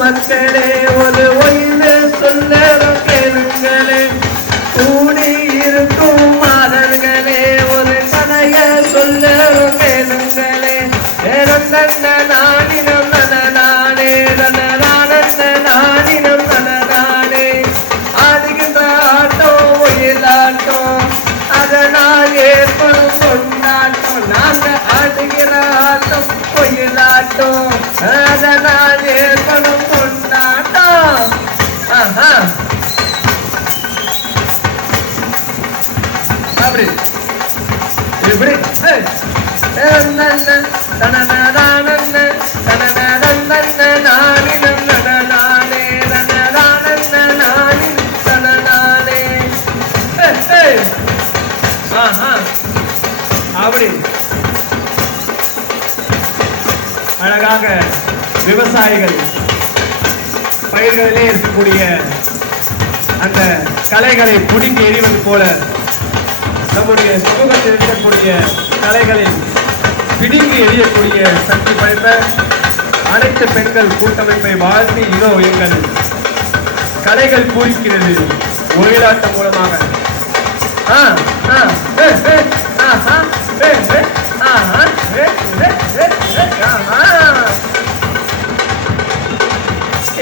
மக்களே ஒரு ஒய்வு சொல்ல கேளுங்களே, கூடி இருக்கும் மாதர்களே ஒரு கதைய சொல்ல கேளுங்களே. நானினம் நானே நானினம் நானே ஆடுகின்ற ஆட்டம் ஒயிலாட்டம் அதனால் ஏற்படும் கொண்டாட்டம். நாங்கள் ஆடுகிற ஆட்டம் ஒயிலாட்டம் அதனால் ஏற்படும் கொண்டாட்டம். அப்படி இப்படி அப்படி அழகாக விவசாயிகள் பயிர்களிலே இருக்கக்கூடிய அந்த கலைகளை புடுங்கி எறிவது போல நம்முடைய சமூகத்தில் இருக்கக்கூடிய கலைகளில் பிடுங்கி எறியக்கூடிய சக்தி படைத்த அனைத்து பெண்கள் கூட்டமைப்பை வாழ்த்தி இதோ எங்கள் கலைகள் பூரிக்கிறது ஒயிலாட்டம் மூலமாக.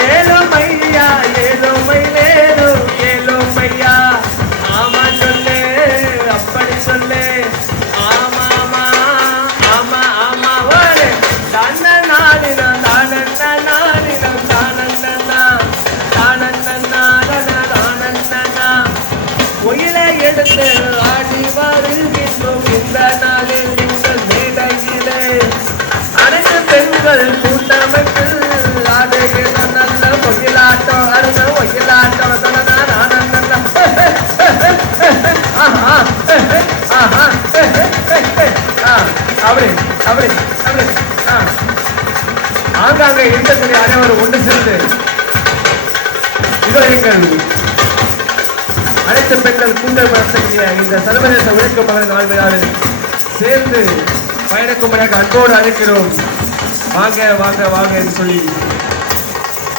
ஏலோ மையா ஏலோ மைலேலோ ஏலோ மையா ஆமா சொல்லு அப்படி சொல்லு ஆமாமா ஆமா ஆமா வாழே தான நாடினம் தானண்ணா நாடினம் தானண்ணா தானண்ணா தானண்ணா ஒயில எடுத்து ஆடி வருகின்றோம் இந்த நாளில் நீங்கள் மேடையிலே அனைத்து பெண்கள் கூட்டமைப்பில் ஆடுகிற நல்ல ஒயிலாட்டம் அருந்த ஒயிலாட்டம் அப்படி அப்படி அப்படி ஆங்காங்க இருக்கக்கூடிய அனைவரும் ஒன்று சேர்ந்து இதோ எங்கள் அனைத்து பெண்கள் கூட்டல் நடத்தக்கூடிய இந்த சர்வதேச உழைக்கப்பட்ட நாள் விழாவில் சேர்ந்து பயணிக்கும்படியாக அன்போடு அழைக்கிறோம். வாங்க வாங்க வாங்க என்று சொல்லி